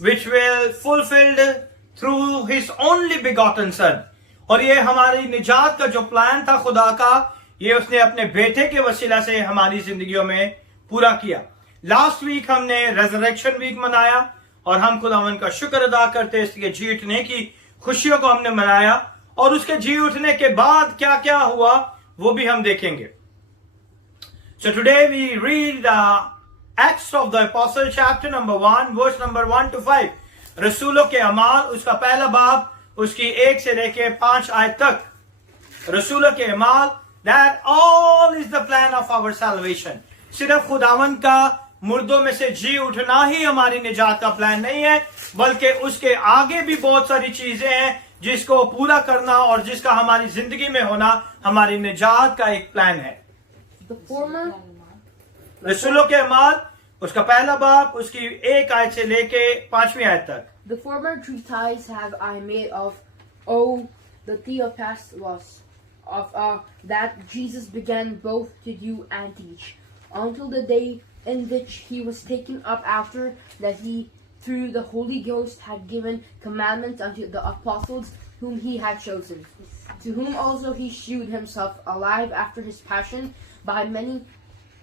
which will fulfilled through his only begotten son. और ये हमारी निजात का जो प्लान था खुदा का, ये उसने अपने बेटे के वसीला से हमारी जिंदगियों में पूरा किया. लास्ट वीक हमने रेजरेक्शन वीक मनाया और हम खुदावन का शुक्र अदा करते इसके जी उठने की खुशियों को हमने मनाया, और उसके जी उठने के बाद क्या क्या हुआ वो भी हम देखेंगे. So today we read the Acts of the Apostle chapter number 1 verse number 1 to 5. रसूलों के अमाल उसका पहला बाब उसकी 1 से लेके 5 आयत तक. रसूलों के अमाल, that all is the plan of our salvation. सिर्फ खुदावन का मुर्दों में से जी उठना ही हमारी निजात का प्लान नहीं है, बल्कि उसके आगे भी बहुत सारी चीजें हैं जिसको पूरा करना और जिसका हमारी जिंदगी में होना हमारी निजात का एक प्लान है. रसूलों के अमाल उसका पहला बाब उसकी 1 आयत से लेके 5वीं आयत तक. The former treatise have I made of, O the Theophilus, of that Jesus began both to do and teach, until the day in which he was taken up, after that he through the Holy Ghost had given commandments unto the apostles whom he had chosen, to whom also he shewed himself alive after his passion by many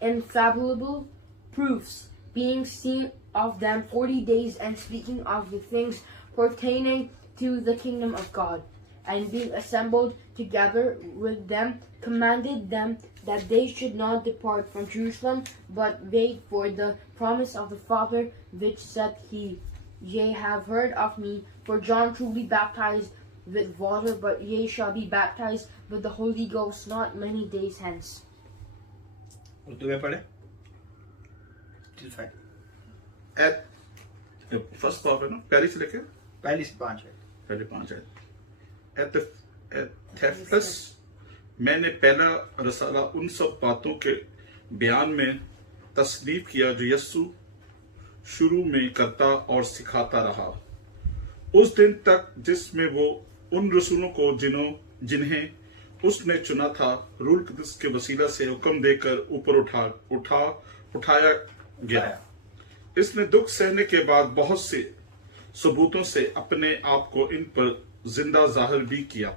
infallible proofs, being seen of them 40 days, and speaking of the things pertaining to the kingdom of God, and being assembled together with them, commanded them that they should not depart from Jerusalem, but wait for the promise of the Father, which said he, Ye have heard of me, for John truly baptized with water, but ye shall be baptized with the Holy Ghost not many days hence. Urdu में पढ़े. First part है ना, पहली से लेके पहली से 5 है. पहले 5 है. एथेफलस, मैंने पहला रसाला उन सब बातों के बयान में तस्नीफ किया जो यस्सु शुरू में करता और सिखाता रहा, उस दिन तक जिसमें वो उन रसूलों को जिन्हें उसने चुना था रूह कुद्दुस के वसीला से हुक्म देकर ऊपर उठाया गया. इसने दुख सहने के बाद बहुत से सबूतों से अपने आप को इन पर जिंदा जाहिर भी किया.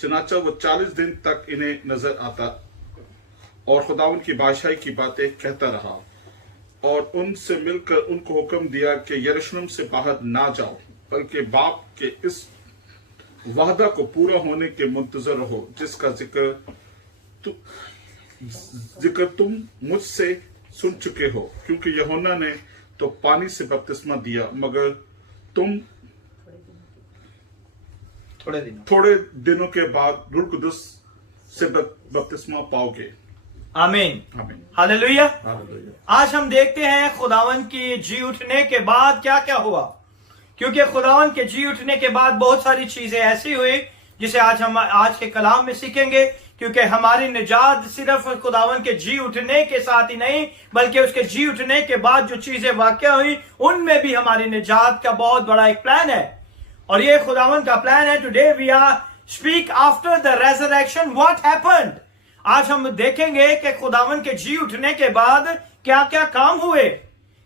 चनाचा वो 40 दिन तक इन्हें नजर आता और खुदावन की बादशाही की बातें कहता रहा, और उनसे मिलकर उनको हुक्म दिया कि यरूशलेम से बाहर ना जाओ, बल्कि बाप के इस वादा को पूरा होने के मुंतजर रहो जिसका जिक्र तुम मुझसे सुन चुके हो, क्योंकि यूहन्ना ने तो पानी से बपतिस्मा दिया, मगर तुम थोड़े दिनों के बाद रूह कुद्दुस से बपतिस्मा पाओगे. आमीन. आमीन. हालेलुया. हालेलुया. आज हम देखते हैं खुदावन की जी उठने के बाद क्या क्या हुआ, क्योंकि खुदावन के जी उठने के बाद बहुत सारी चीजें ऐसी हुई जिसे आज हम आज के कलाम में सीखेंगे, क्योंकि हमारी निजात सिर्फ खुदावन के जी उठने के साथ ही नहीं, बल्कि उसके जी उठने के बाद जो चीजें वाकया हुई उनमें भी हमारी निजात का बहुत बड़ा एक प्लान है. और ये खुदावन का प्लान है. Today we are speak after the resurrection what happened. आज हम देखेंगे कि खुदावन के जी उठने के बाद क्या क्या काम हुए.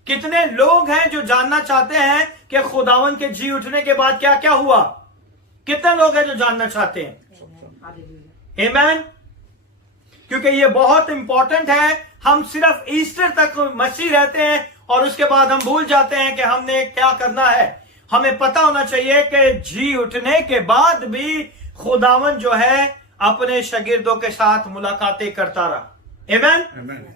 कितने लोग हैं जो जानना चाहते हैं कि खुदावन के जी उठने के बाद क्या क्या हुआ. कितने लोग हैं जो जानना चाहते हैं. आमीन. क्योंकि ये बहुत इंपॉर्टेंट है. हम सिर्फ ईस्टर तक मसीह रहते हैं और उसके बाद हम भूल जाते हैं कि हमने क्या करना है. हमें पता होना चाहिए कि जी उठने के बाद भी खुदावन जो है अपने शागिर्दों के साथ मुलाकातें करता रहा. आमीन. Amen.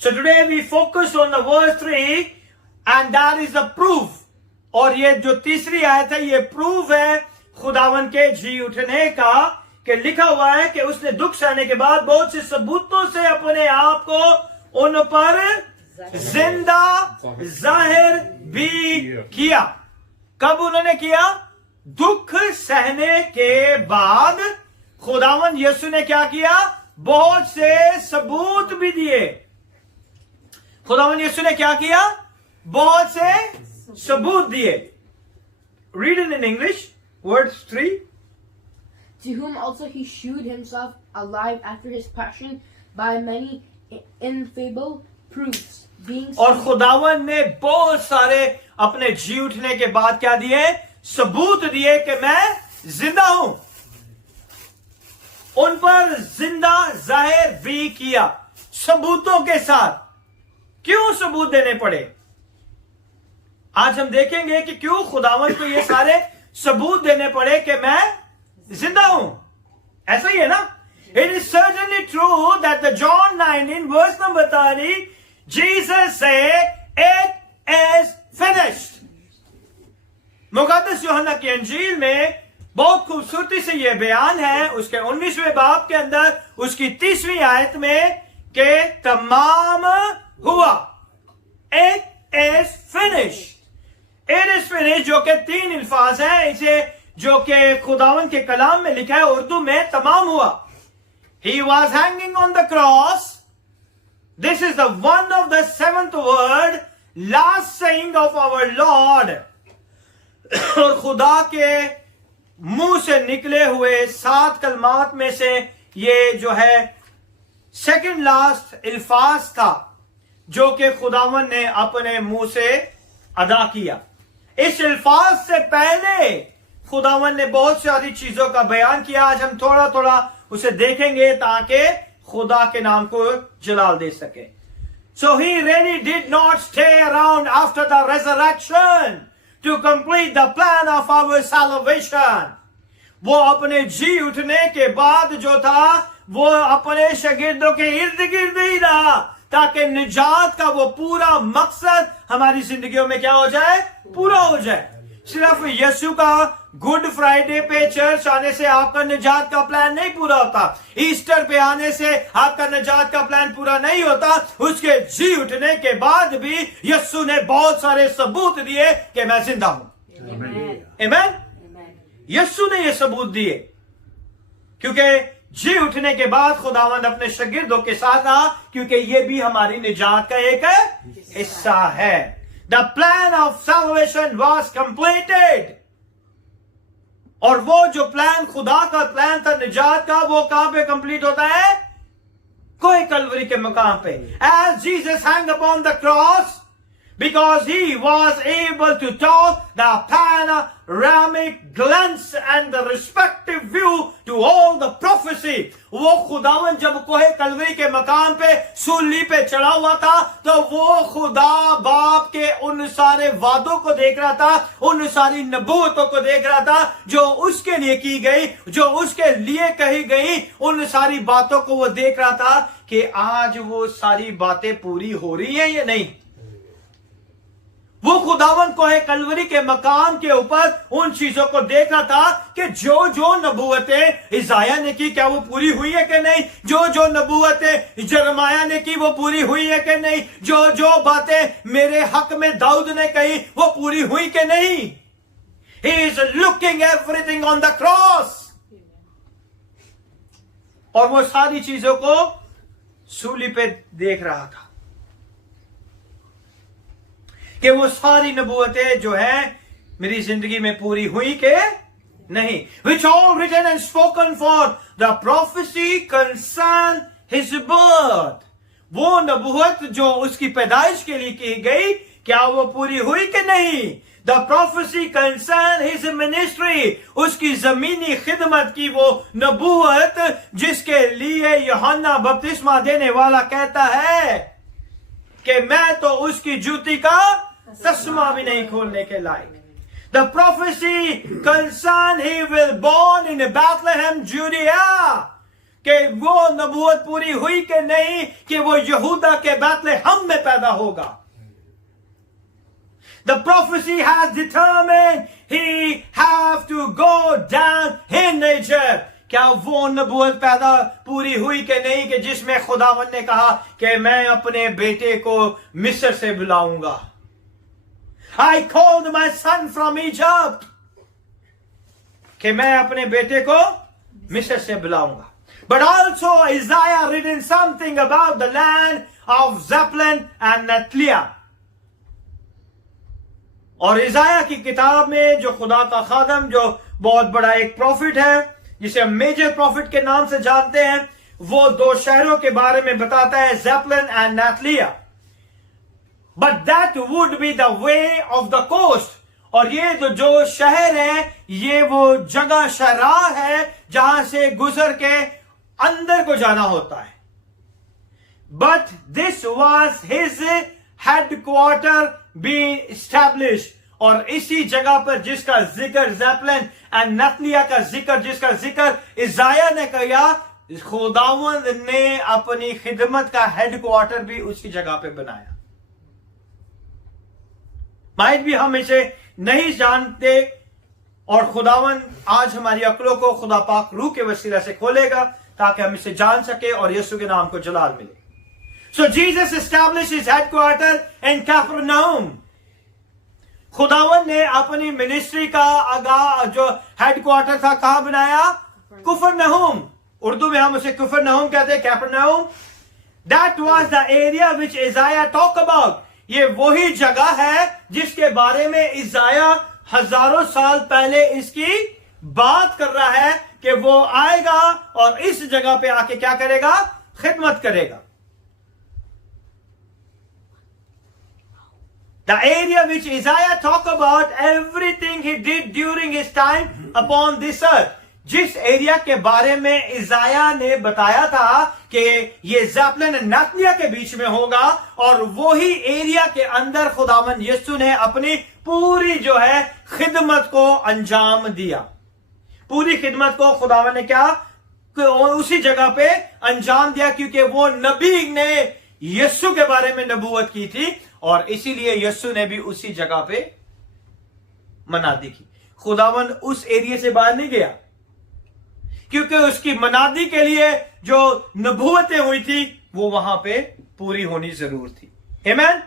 So today we focus on the verse 3 and that is the proof. और ये जो तीसरी आयत है ये प्रूफ है खुदावन के जी उठने का, कि लिखा हुआ है कि उसने दुख सहने के बाद बहुत से सबूतों से अपने आप को उन पर जिंदा जाहिर भी किया. कब उन्होंने किया? दुख सहने के बाद खुदावन यीशु ने क्या किया? बहुत से सबूत भी दिए. खुदावन यीशु ने क्या किया? बहुत से सबूत दिए. Read it in English, verse 3. To whom also he shewed himself alive after his passion by many infallible proofs, being और seen. खुदावन ने बहुत सारे अपने जी उठने के बाद क्या दिए? सबूत दिए कि मैं जिंदा हूं। उन पर जिंदा जाहिर भी किया सबूतों के साथ। क्यों सबूत देने पड़े? आज हम देखेंगे कि क्यों खुदावन को ये सारे सबूत देने पड़े कि मैं जिंदा हूं। ऐसा ही है ना? It is certainly true that the John 19 verse number 30, Jesus said, "It is finished." मुकद्दस यूहन्ना की अंजील में बहुत खूबसूरती से यह बयान है उसके 19वें बाब के अंदर उसकी 30वीं आयत में कि तमाम हुआ। It is finished. It is finished जो कि 3 अल्फाज हैं, इसे जो कि खुदावन के कलाम में लिखा है उर्दू में तमाम हुआ। He was hanging on the cross. This is the one of the 7th word, last saying of our Lord. और खुदा के मुंह से निकले हुए 7 कलमात में से ये जो है सेकंड लास्ट अल्फाज था जो कि खुदावन ने अपने मुंह से अदा किया। इस अल्फाज से पहले खुदावन ने बहुत सारी चीजों का बयान किया। आज हम थोड़ा थोड़ा उसे देखेंगे ताकि खुदा के नाम को जलाल दे सके। So he really did not stay around after the resurrection to complete the plan of our salvation. वो अपने जी उठने के बाद जो था वो अपने शागिर्दों के इर्द गिर्द ही रहा ताकि निजात का वो पूरा मकसद हमारी जिंदगियों में क्या हो जाए? पूरा हो जाए। सिर्फ यीशु का गुड फ्राइडे पे चर्च आने से आपका निजात का प्लान नहीं पूरा होता। ईस्टर पे आने से आपका निजात का प्लान पूरा नहीं होता। उसके जी उठने के बाद भी यीशु ने बहुत सारे सबूत दिए कि मैं जिंदा हूं। आमीन। यीशु ने ये सबूत दिए क्योंकि जी उठने के बाद खुदावंद अपने शागिर्दों के साथ रहा, क्योंकि ये भी हमारी निजात का एक हिस्सा है। The plan of salvation was completed. और वो जो प्लान खुदा का प्लान था निजात का, वो कहां पे कंप्लीट होता है? कोई कलवरी के मकाम पे। As Jesus hung upon the cross, because he was able to talk the panoramic glance and the respective view to all the prophecy. वो खुदावन जब कोहे कलवरी के मकाम पे सूली पे चढ़ा हुआ था तो वो खुदा बाप के उन सारे वादों को देख रहा था, उन सारी नबूवतों को देख रहा था जो उसके लिए की गई, जो उसके लिए कही गई, उन सारी बातों को वो देख रहा था कि आज वो सारी बातें पूरी हो रही है या नहीं। वो खुदावन को है कलवरी के मकाम के ऊपर उन चीजों को देख रहा था कि जो जो नबूवतें इसाया ने की क्या वो पूरी हुई है कि नहीं, जो जो नबूवतें जरमाया ने की वो पूरी हुई है कि नहीं, जो जो बातें मेरे हक में दाऊद ने कही वो पूरी हुई कि नहीं। He is looking everything on the cross. और वो सारी चीजों को सूली पे देख रहा था कि वो सारी नबूवतें जो है मेरी जिंदगी में पूरी हुई के नहीं। Which all written and spoken for the prophecy concern his birth. वो नबूवत जो उसकी पैदाइश के लिए की गई क्या वो पूरी हुई कि नहीं। The prophecy concern his ministry. उसकी जमीनी खिदमत की वो नबूवत जिसके लिए यूहन्ना बपतिस्मा देने वाला कहता है कि मैं तो उसकी जूती का तस्मा भी नहीं खोलने के लायक। The prophecy concern he will born in Bethlehem, Judea. कि वो नबूवत पूरी हुई कि नहीं कि वो यहूदा के बैतलहम में पैदा होगा। The prophecy has determined he have to go down in Egypt. क्या वो नबूवत पैदा पूरी हुई कि नहीं कि जिसमें खुदावन ने कहा कि मैं अपने बेटे को मिस्र से बुलाऊंगा। I called my son from Egypt. कि मैं अपने बेटे को मिस्र से बुलाऊंगा। But also Isaiah written something about the land of Zebulun and Naphtali. और इजाया की किताब में जो खुदा का खादम जो बहुत बड़ा एक प्रॉफिट है जिसे हम मेजर प्रॉफिट के नाम से जानते हैं, वो 2 शहरों के बारे में बताता है, Zebulun and Naphtali. but that would be the way of the coast. और ये जो शहर है, ये वो जगह शराह है जहां से गुजर के अंदर को जाना होता है. But this was his headquarter being established. और इसी जगह पर जिसका जिक्र ज़ेपलेन एंड नतलिया का जिसका जिक्र इज़ाया ने किया, खुदावंद ने अपनी खिदमत का हेडक्वार्टर भी उसी जगह पे बनाया. माइट भी हम इसे नहीं जानते, और खुदावंद आज हमारी अक्लों को खुदा पाक रूह के वसीला से खोलेगा ताकि हम इसे जान सके और यीशु के नाम को जलाल मिले. So Jesus established his headquarter in Capernaum. खुदावंद ने अपनी मिनिस्ट्री का जो हेडक्वार्टर था कहां बनाया? कुफरनहूम. उर्दू में हम उसे कुफरनहूम कहते हैं, कैपरनाउम. That was the area which Isaiah talked about. ये वही जगह है जिसके बारे में इज़ाया हजारों साल पहले इसकी बात कर रहा है कि वो आएगा और इस जगह पे आके क्या करेगा? खिदमत करेगा. The area which Isaiah talked about, everything he did during his time upon this earth. जिस एरिया के बारे में इज़ाया ने बताया था कि ये ज़ेपलेन नतलिया के बीच में होगा, और वो ही एरिया के अंदर खुदावंद यीशु ने अपनी पूरी जो है खिदमत को अंजाम दिया. पूरी खिदमत को खुदावंद ने क्या उसी जगह पे अंजाम दिया, क्योंकि वो नबी ने यीशु के बारे में नबूवत की थी, और इसीलिए यीशु ने भी उसी जगह पे मनादी की. खुदावंद उस एरिया से बाहर नहीं गया, क्योंकि उसकी मनादी के लिए जो नबूवतें हुई थी वो वहां पे पूरी होनी जरूर थी. Amen?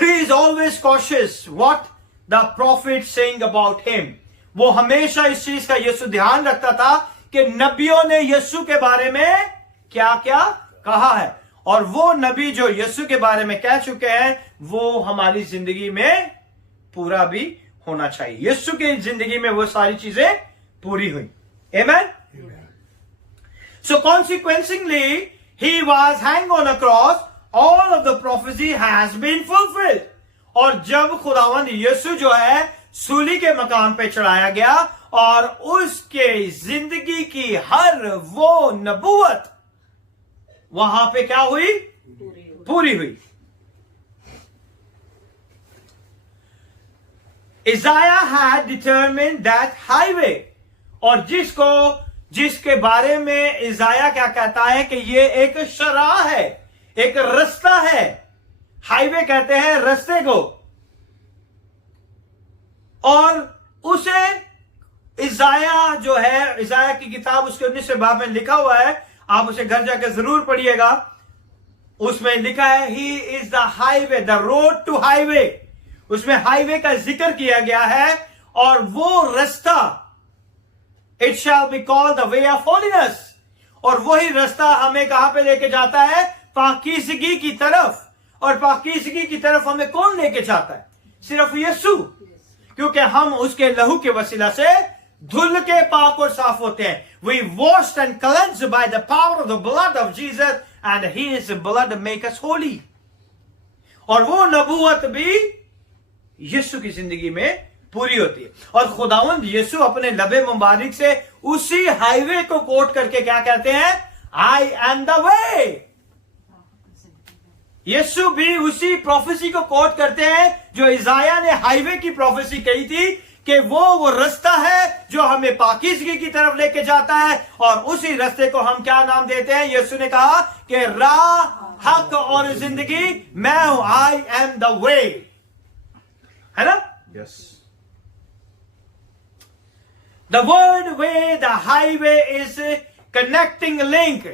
He is always cautious what the prophet saying about him. वो हमेशा इस चीज का यीशु ध्यान रखता था कि नबियों ने यीशु के बारे में क्या क्या कहा है, और वो नबी जो यीशु के बारे में कह चुके हैं वो हमारी जिंदगी में पूरा भी होना चाहिए. यीशु की जिंदगी में वो सारी चीजें पूरी हुई. Amen? So consequently, he was hanged on a cross. All of the prophecy has been fulfilled. और जब खुदावंद यीशु जो है सूली के मकाम पे चढ़ाया गया, और उसके जिंदगी की हर वो नबूवत वहां पे क्या हुई? पूरी हुई. Isaiah had determined that highway. और जिसके बारे में इज़ाया क्या कहता है कि ये एक शराह है, एक रास्ता है. हाईवे कहते हैं रास्ते को. और उसे इज़ाया जो है, इज़ाया की किताब उसके 19वें बाब में लिखा हुआ है, आप उसे घर जाकर जरूर पढ़िएगा. उसमें लिखा है he is the highway, the road to highway. उसमें हाईवे का जिक्र किया गया है, और वो रास्ता It shall be called the way of holiness. और वही रास्ता हमें कहां पे लेके जाता है? पाकीज़गी की तरफ. और पाकीज़गी की तरफ हमें कौन लेके जाता है? सिर्फ यीशु. क्योंकि हम उसके लहू के वसीला से धुल के पाक और साफ होते हैं. We washed and cleansed by the power of the blood of Jesus, and his blood make us holy. और वो नबूवत भी यीशु की जिंदगी में पूरी होती है. और खुदावंद यीशु अपने लबे मुबारक से उसी हाईवे को कोट करके क्या कहते हैं? I am the way. यीशु भी उसी प्रोफेसी को कोट करते हैं जो इज़ाया ने हाईवे की प्रोफेसी कही थी कि वो रास्ता है जो हमें पाकीज़गी की तरफ लेके जाता है, और उसी रास्ते को हम क्या नाम देते हैं? यीशु ने कहा कि राह, हक और जिंदगी मैं हूं. I am the way. है ना? Yes. The word way, the highway is connecting link.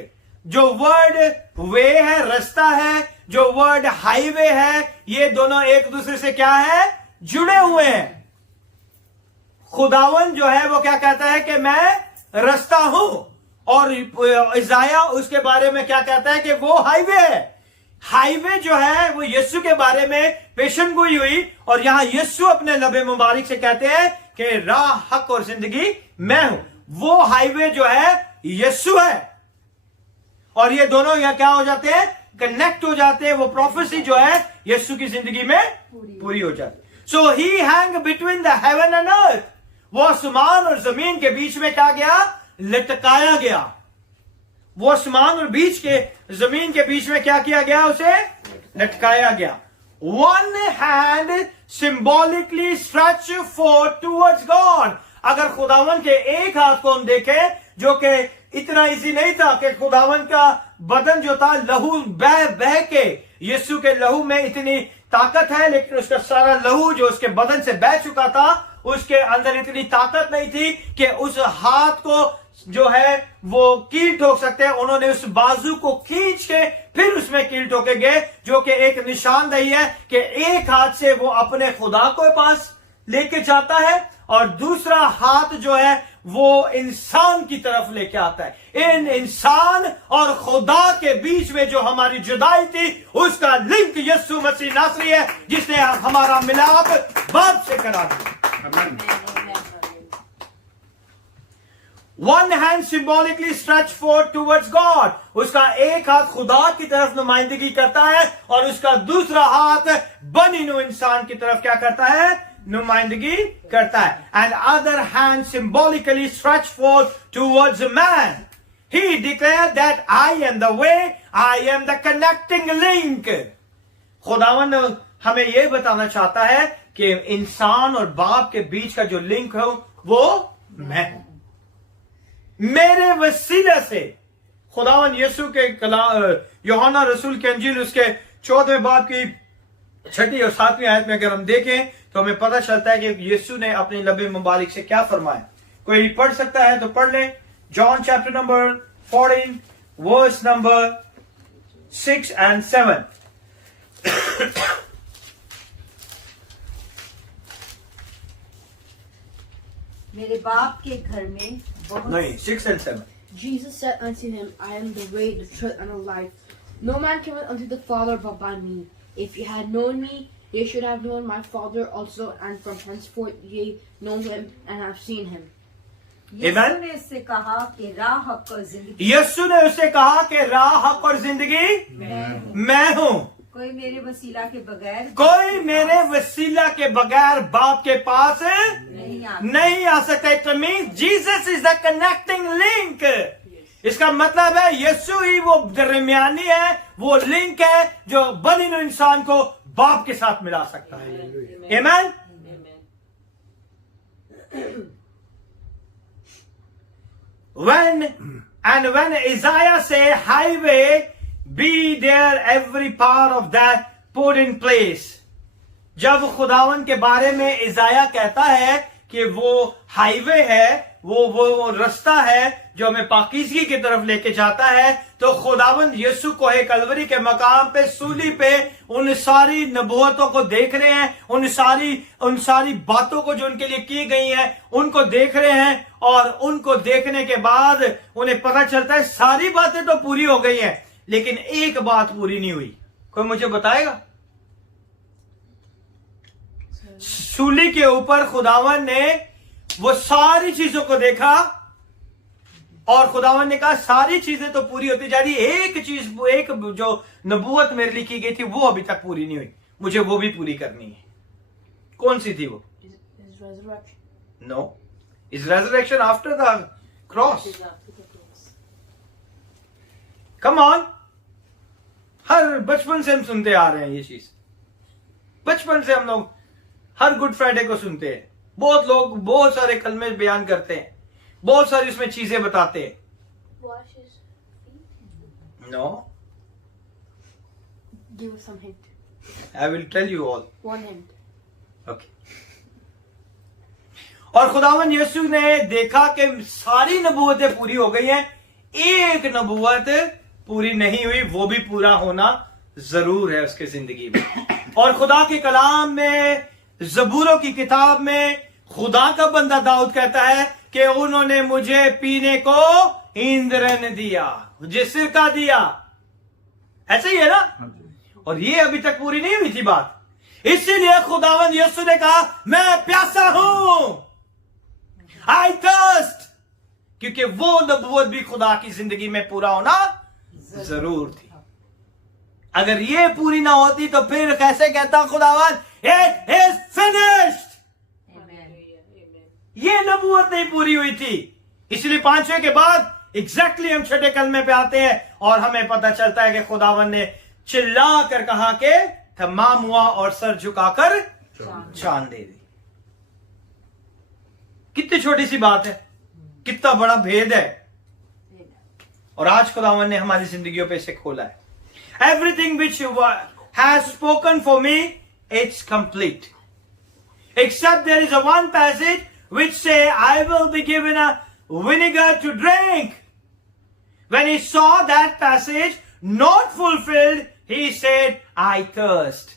जो वर्ड वे है, रास्ता है, जो वर्ड हाईवे है, ये दोनों एक दूसरे से क्या है? जुड़े हुए हैं. खुदावन जो है वो क्या कहता है कि मैं रास्ता हूं, और इज़ाया उसके बारे में क्या कहता है कि वो हाईवे है. हाईवे जो है वो यीशु के बारे में पेशन गोई हुई, और यहां यीशु अपने लबे मुबारक से कहते हैं कि राह, हक और जिंदगी मैं हूं. वो हाईवे जो है यीशु है, और ये दोनों यहां क्या हो जाते हैं? कनेक्ट हो जाते हैं, वो प्रोफेसी जो है यीशु की जिंदगी में पूरी हो जाती। So he hang between the heaven and earth, वो आसमान और जमीन के बीच में क्या गया, लटकाया गया। वो आसमान और बीच के जमीन के बीच में क्या किया गया, उसे लटकाया गया। One hand symbolically stretch for towards God. अगर खुदावन के एक हाथ को हम देखें, जो कि इतना इजी नहीं था कि खुदावन का बदन जो था लहू बह बह के, यीशु के लहू में इतनी ताकत है, लेकिन उसका सारा लहू जो उसके बदन से बह चुका था, उसके अंदर इतनी ताकत नहीं थी कि उस हाथ को जो है वो कील ठोक सकते हैं। उन्होंने उस बाजू को खींच के फिर उसमें कील ठोकेंगे, जो कि एक निशानदेही है कि एक हाथ से वो अपने खुदा को पास लेके जाता है और दूसरा हाथ जो है वो इंसान की तरफ लेके आता है। इन इंसान और खुदा के बीच में जो हमारी जुदाई थी, उसका लिंक यीशु मसीह नासरी है, जिसने हमारा मिलाप बाप से करा दिया। One hand symbolically stretch for towards God, उसका एक हाथ खुदा की तरफ नुमाइंदगी करता है और उसका दूसरा हाथ बनी नु इंसान की तरफ क्या करता है, नुमाइंदगी करता है। And other hand symbolically stretch for towards man, he declare that I am the way, I am the connecting link. खुदावन हमें यह बताना चाहता है कि इंसान और बाप के बीच का जो लिंक है वो मैं हूं। मेरे वसीले से खुदावन यीशु के यूहन्ना रसूल के अंजील उसके 14वें बाब की 6ठी और 7वीं आयत में अगर हम देखें तो हमें पता चलता है कि यीशु ने अपने लबे मुबारक से क्या फरमाया। कोई पढ़ सकता है तो पढ़ ले। John chapter number 14 verse number 6 and 7। मेरे बाप के घर में बहुत नहीं, 6 and 7। Jesus said unto him, I am the way, the truth, and the life. No man cometh unto the Father but by me. If ye had known me, ye should have known my Father also, and from henceforth ye know him and have seen him. यीशु ने उससे कहा कि राह हक और जिंदगी यीशु ने उसे कहा कि राह हक और जिंदगी मैं हूं। कोई मेरे वसीला के बगैर कोई मेरे वसीला के बगैर बाप के पास नहीं आ सकता। It means Jesus is the connecting link. इसका मतलब है यीशु ही वो दरमियानी है, वो लिंक है जो बनी हुई इंसान को बाप के साथ मिला सकता है। आमीन। when Isaiah say highway, be there every part of that put in place। जब खुदावन के बारे में इजाया कहता है कि वो हाईवे है, वो रास्ता है जो हमें पाकीज़गी की तरफ लेके जाता है, तो खुदावन यीशु को है कलवरी के मकाम पे सूली पे उन सारी नबूवतों को देख रहे हैं, उन सारी बातों को जो उनके लिए की गई हैं उनको देख रहे हैं, और उनको देखने के बाद उन्हें पता चलता है सारी बातें तो पूरी हो गई हैं, लेकिन एक बात पूरी नहीं हुई। कोई मुझे बताएगा? सूली के ऊपर खुदावन ने वो सारी चीजों को देखा और खुदावन ने कहा सारी चीजें तो पूरी होती जा रही, एक जो नबूवत मेरे लिए की गई थी वो अभी तक पूरी नहीं हुई, मुझे वो भी पूरी करनी है। कौन सी थी वो? No, is resurrection after the cross. Come on, हर बचपन से हम सुनते आ रहे हैं ये चीज, बचपन से हम लोग हर गुड फ्राइडे को सुनते हैं। बहुत लोग बहुत सारे कलमे बयान करते हैं, बहुत सारी उसमें चीजें बताते हैं। No, Give us some hint. I will tell you all. One hint. Okay. और खुदावन यीशु ने देखा कि सारी नबूवतें पूरी हो गई हैं, एक नबूवत पूरी नहीं हुई, वो भी पूरा होना जरूर है उसके जिंदगी में। और खुदा के कलाम में, ज़बूरों की किताब में खुदा का बंदा दाऊद कहता है कि उन्होंने मुझे पीने को ईंधन दिया, मुझे सिरका दिया। ऐसे ही है ना? और ये अभी तक पूरी नहीं हुई थी बात, इसीलिए खुदावंद यीशु ने कहा मैं प्यासा हूं, आई थर्स्ट, क्योंकि वो नबूवत भी खुदा की जिंदगी में पूरा होना जरूर थी। अगर ये पूरी ना होती तो फिर कैसे कहता खुदावन इट इज फिनिश्ड। ये नबूवत नहीं पूरी हुई थी, इसलिए पांचवें के बाद एग्जैक्टली हम छठे कलमे पे आते हैं और हमें पता चलता है कि खुदावन ने चिल्ला कर कहा कि तमाम हुआ और सर झुकाकर जान दे दी। कितनी छोटी सी बात है, कितना बड़ा भेद है, और आज खुदावन ने हमारी जिंदगियों पे इसे खोला है। Everything which has spoken for me it's complete except there is a one passage which say I will be given a vinegar to drink. When he saw that passage not fulfilled, he said I thirst.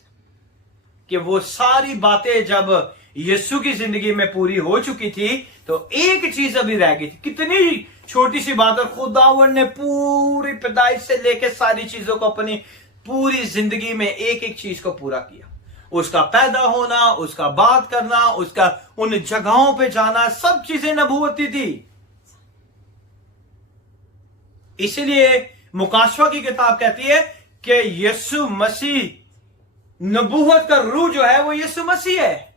कि वो सारी बातें जब यीशु की जिंदगी में पूरी हो चुकी थी तो एक चीज अभी रह गई थी। कितनी छोटी सी बात, और खुदावन ने पूरी पैदाइश से लेकर सारी चीजों को अपनी पूरी जिंदगी में एक एक चीज को पूरा किया। उसका पैदा होना, उसका बात करना, उसका उन जगहों पे जाना, सब चीजें नबूवती थी। इसीलिए मुकाशवा की किताब कहती है कि यीशु मसीह नबूवत का रूह जो है वो यीशु मसीह है।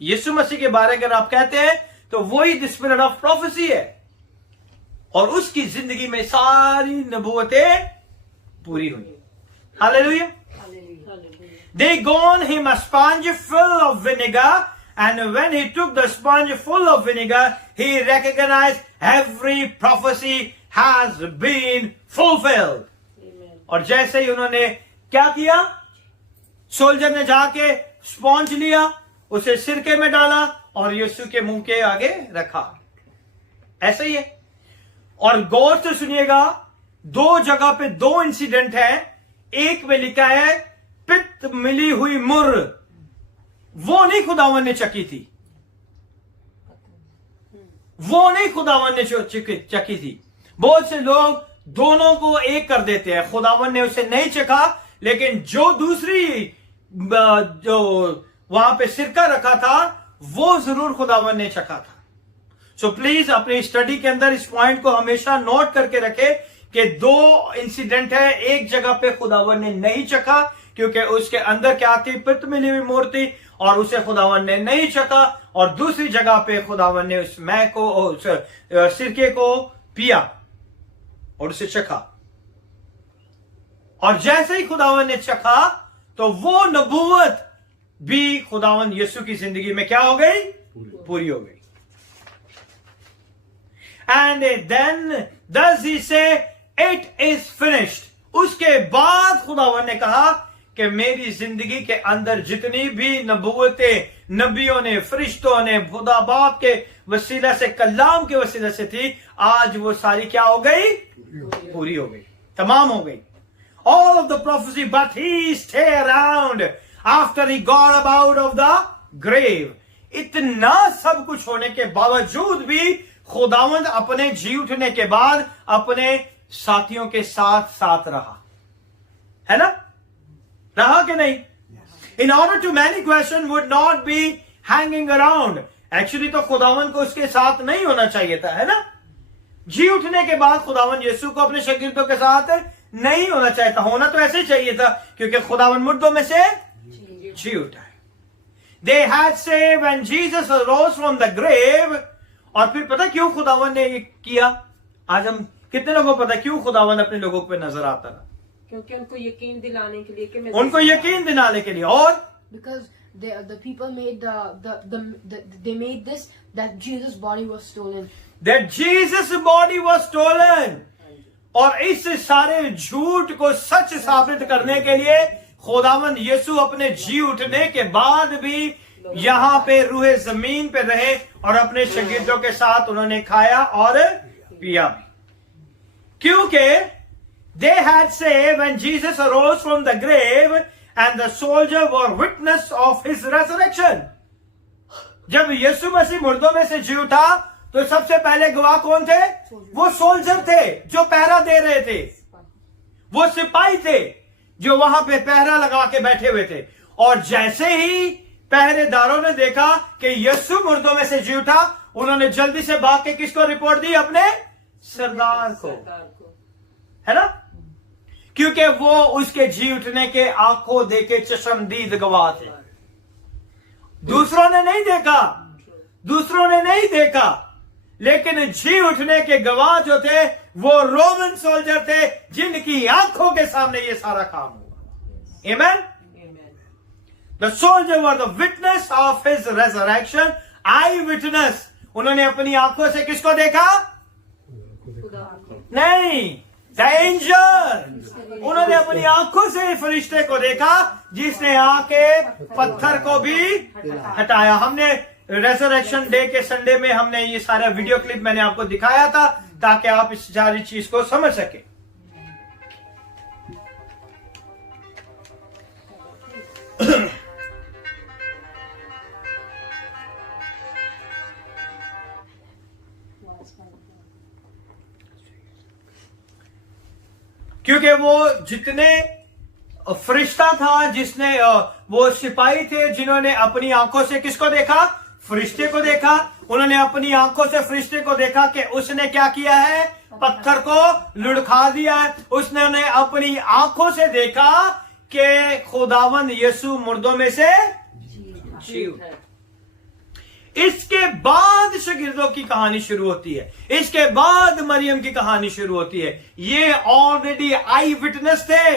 यीशु मसीह के बारे में अगर आप कहते हैं तो वही द स्पिरिट ऑफ प्रोफेसी है, और उसकी जिंदगी में सारी नबूवतें पूरी हुई। Hallelujah. They gone him a sponge full of vinegar, and when he took the sponge full of vinegar, he recognized every prophecy has been fulfilled. और जैसे ही उन्होंने क्या किया, सोल्जर ने जाके स्पॉन्ज लिया, उसे सिरके में डाला और यीशु के मुंह के आगे रखा। ऐसे ही है। और गौर से सुनिएगा, दो जगह पे दो इंसिडेंट है। एक में लिखा है पित्त मिली हुई मुर्र, वो नहीं खुदावन ने चकी थी, वो नहीं खुदावन ने चकी थी। बहुत से लोग दोनों को एक कर देते हैं। खुदावन ने उसे नहीं चखा, लेकिन जो दूसरी जो वहां पे सिरका रखा था वो जरूर खुदावन ने चखा था। सो प्लीज अपनी स्टडी के अंदर इस पॉइंट को हमेशा नोट करके रखे कि दो इंसिडेंट है। एक जगह पे खुदावन ने नहीं चखा क्योंकि उसके अंदर क्या थी, पित्त मिली हुई मूर्ति, और उसे खुदावन ने नहीं चखा। और दूसरी जगह पे खुदावन ने उस मैं को उस सिरके को पिया और उसे चखा। और जैसे ही खुदावन ने चखा तो वो नबूवत भी खुदावन यीशु की जिंदगी में क्या हो गई, पूरी हो गई। And then does he say it is finished। उसके बाद खुदावन ने कहा कि मेरी जिंदगी के अंदर जितनी भी नबूवतें नबियों ने, फरिश्तों ने, खुदा बाप के वसीला से, कलाम के वसीला से थी, आज वो सारी क्या हो गई, पूरी हो गई, तमाम हो गई। All of the prophecy, but he stay around after he got up out of the grave। इतना सब कुछ होने के बावजूद भी खुदावंद अपने जी उठने के बाद अपने साथियों के साथ साथ रहा, है ना, रहा कि नहीं? In order to many question would not be hanging around। Actually तो खुदावंद को उसके साथ नहीं होना चाहिए था, है ना। जी उठने के बाद खुदावंद यीशु को अपने शागिर्दों के साथ नहीं होना चाहिए था, होना तो ऐसे चाहिए था क्योंकि खुदावंद मुर्दों में से जी उठा है। They had say when Jesus arose from the grave। और फिर पता क्यों खुदावन ने ये किया? आज हम कितने लोगों को पता क्यों खुदावन अपने लोगों पे नजर आता रहा? क्योंकि उनको यकीन दिलाने के लिए कि मैं उनको यकीन दिलाने के लिए। और Because the people made they made this that Jesus' body was stolen. that Jesus body was stolen। और इस सारे झूठ को सच साबित करने के लिए खुदावन यीशु अपने जी उठने के बाद भी यहां पे रूहे जमीन पे रहे और अपने शागिर्दों के साथ उन्होंने खाया और पिया भी। क्योंकि they had say when Jesus arose from the grave and the soldier were witness of his resurrection। जब यीशु मसीह मुर्दों में से जी उठा तो सबसे पहले गवाह कौन थे? वो सोल्जर थे जो पहरा दे रहे थे, वो सिपाही थे जो वहां पे पहरा लगा के बैठे हुए थे। और जैसे ही पहरेदारों ने देखा कि यीशु मुर्दों में से जी उठा, उन्होंने जल्दी से भाग के किसको रिपोर्ट दी? अपने सरदार को, है ना। क्योंकि वो उसके जी उठने के आंखों देखे चश्मदीद गवाह थे। दूसरों ने नहीं देखा, लेकिन जी उठने के गवाह जो थे वो रोमन सोल्जर थे, जिनकी आंखों के सामने ये सारा काम हुआ। आमेन। The soldier were the witness of his resurrection, eye witness। उन्होंने अपनी आंखों से किसको देखा? नहीं, डेंजर। उन्होंने अपनी आंखों से फरिश्ते को देखा जिसने आके पत्थर को भी हटाया। हमने रेजरेक्शन डे के संडे में हमने ये सारा वीडियो क्लिप मैंने आपको दिखाया था, ताकि आप इस सारी चीज को समझ सके। क्योंकि वो जितने फरिश्ता था, जिसने वो सिपाही थे जिन्होंने अपनी आंखों से किसको देखा? फरिश्ते को देखा। उन्होंने अपनी आंखों से फरिश्ते को देखा कि उसने क्या किया है? पत्थर को लुढ़का दिया है। उसने अपनी आंखों से देखा कि खुदावंद यीशु मुर्दों में से जी उठा। इसके बाद शागिर्दों की कहानी शुरू होती है, इसके बाद मरियम की कहानी शुरू होती है। ये ऑलरेडी आई विटनेस थे,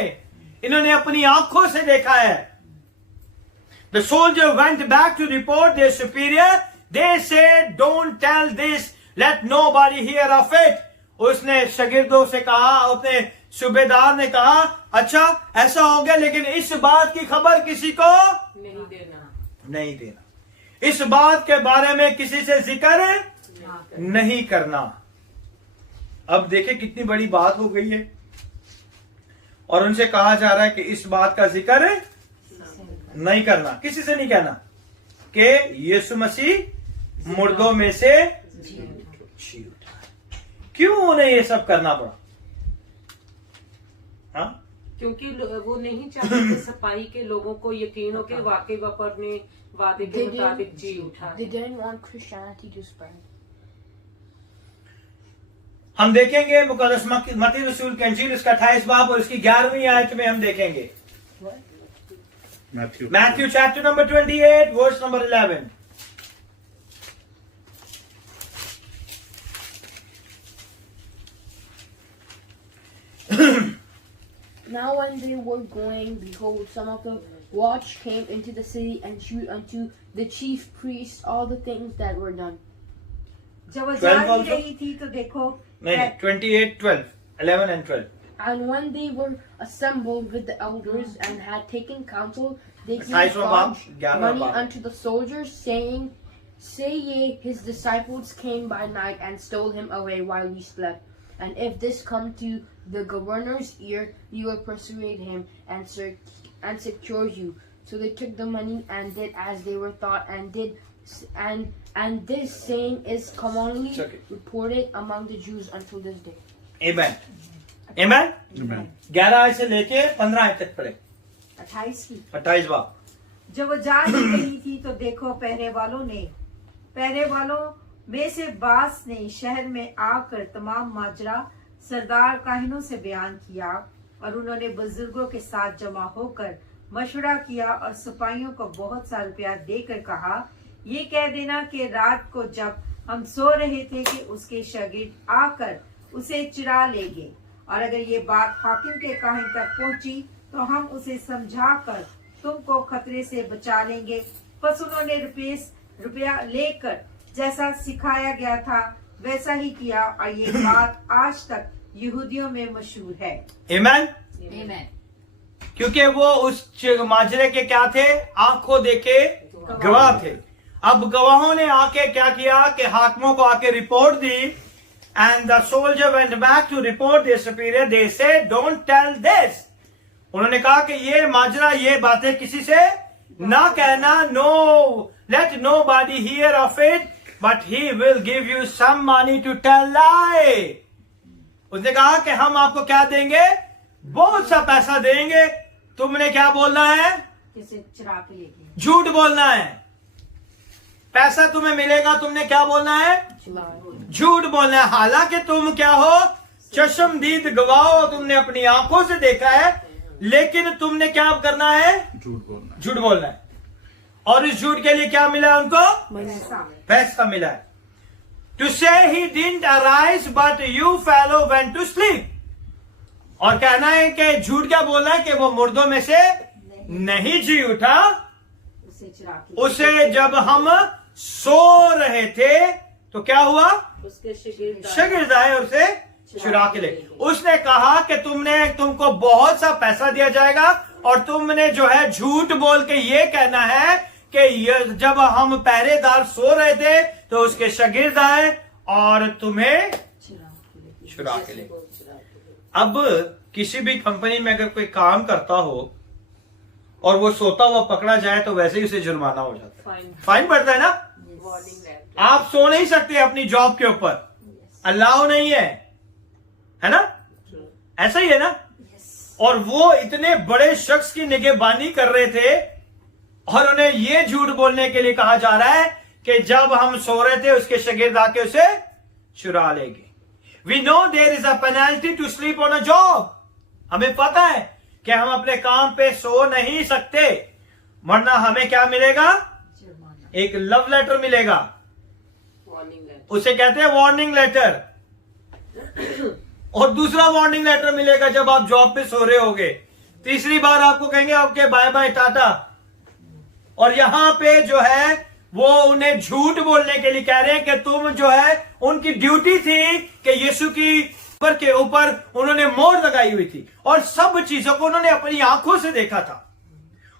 इन्होंने अपनी आंखों से देखा है। The soldier went back to report their superior. They said, "Don't tell this. Let nobody hear of it." उसने शागिर्दों से कहा, अपने सूबेदार ने कहा, अच्छा ऐसा हो गया, लेकिन इस बात की खबर किसी को नहीं देना। इस बात के बारे में किसी से जिक्र नहीं करना। अब देखें कितनी बड़ी बात हो गई है, और उनसे कहा जा रहा है कि इस बात का जिक्र नहीं करना। किसी से नहीं कहना कि यीशु मसीह मुर्दों में से जी उठा। क्यों उन्हें ये सब करना पड़ा? हाँ, क्योंकि वो नहीं चाहते कि सिपाही के लोगों को यकीन हो कि वाकई वह अपने वादे के मुताबिक जी उठा। They didn't want Christianity to spread. हम देखेंगे मुकद्दस मत्ती रसूल की इंजील इसका 28 बाब और इसकी 11वीं आयत में हम देखेंगे Matthew chapter number 28 verse number 11। Now when they were going, behold, some of the watch came into the city and shewed unto the chief priests all the things that were done. जब वो 12 जा also? रही थी तो देखो नहीं, 28 12 11 and 12। And when they were assembled with the elders and had taken counsel, they gave 28 बाब, charge 11 money बाब। unto the soldiers, saying, Say ye, his disciples came by night and stole him away while we slept. And if this come to the governor's ear, you will persuade him and secure you. So they took the money and did as they were thought, and this saying is commonly reported among the Jews until this day. Amen. Amen. 11 आयत से लेके 15 आयत तक पढ़े। 28 की 28 बाब। जब वो जा रही थी तो देखो पहरे वालों में से बास ने शहर में आकर तमाम माजरा सरदार काहिनों से बयान किया, और उन्होंने बुजुर्गों के साथ जमा होकर मशवरा किया और सिपाहियों को बहुत सा रुपया देकर कहा, ये कह देना कि रात को जब हम सो रहे थे कि उसके शागिर्द आकर उसे चुरा लेंगे, और अगर ये बात हाकिम के काहिन तक पहुंची तो हम उसे समझा कर तुमको खतरे से बचा लेंगे। बस उन्होंने रुपया लेकर जैसा सिखाया गया था वैसा ही किया, और ये बात आज तक यहूदियों में मशहूर है। Amen. आमीन। क्योंकि वो उस माजरे के क्या थे? आंखों देखे गवाह थे। अब गवाहों ने आके क्या किया कि हाकिमों को आके रिपोर्ट दी, and the soldier went back to report their superior. They said, don't tell this. उन्होंने कहा कि ये माजरा, ये बातें किसी से ना कहना। No, let nobody hear of it, but he will give you some money to tell lie. उसने कहा कि हम आपको क्या देंगे? बहुत सा पैसा देंगे। तुमने क्या बोलना है? किसे चुरा के लेके झूठ बोलना है। पैसा तुम्हें मिलेगा, तुमने क्या बोलना है? झूठ बोलना है। हालांकि तुम क्या हो? चश्मदीद गवाह तुमने अपनी आंखों से देखा है, लेकिन तुमने क्या करना है? झूठ बोलना है। झूठ बोलना है। और इस झूठ के लिए क्या मिला उनको? पैसा मिला है। To say he didn't arise but you fellow went to sleep. और कहना है कि झूठ क्या बोलना है कि वो मुर्दों में से नहीं जी उठा, उसे चुरा के उसे जब हम सो रहे थे तो क्या हुआ? उसके शागिर्द आए और उसे चुरा के ले। उसने कहा कि तुमको बहुत सा पैसा दिया जाएगा और तुमने जो है झूठ बोल के ये कहना है कि जब हम पहरेदार सो रहे थे तो उसके शागिर्द आए और तुम्हें चुरा के ले। अब किसी भी कंपनी में अगर कोई काम करता हो और वो सोता हुआ पकड़ा जाए तो वैसे ही उसे जुर्माना हो जाता है, फाइन पड़ता है ना। आप सो नहीं सकते अपनी जॉब के ऊपर, अलाउ नहीं है ना? ऐसा ही है ना? और वो इतने बड़े शख्स की निगहबानी कर रहे थे और उन्हें ये झूठ बोलने के लिए कहा जा रहा है कि जब हम सो रहे थे उसके शागिर्द आके उसे चुरा लेंगे। We know there is a penalty to sleep on a job. हमें पता है कि हम अपने काम पे सो नहीं सकते, वरना हमें क्या मिलेगा? एक लव लेटर मिलेगा, उसे कहते हैं वार्निंग लेटर। और दूसरा वार्निंग लेटर मिलेगा जब आप जॉब पे सो रहे होगे। तीसरी बार आपको कहेंगे ओके बाय बाय टाटा। और यहां पे जो है वो उन्हें झूठ बोलने के लिए कह रहे हैं कि तुम जो है, उनकी ड्यूटी थी कि यीशु की पर के ऊपर उन्होंने मोहर लगाई हुई थी और सब चीजों को उन्होंने अपनी आंखों से देखा था।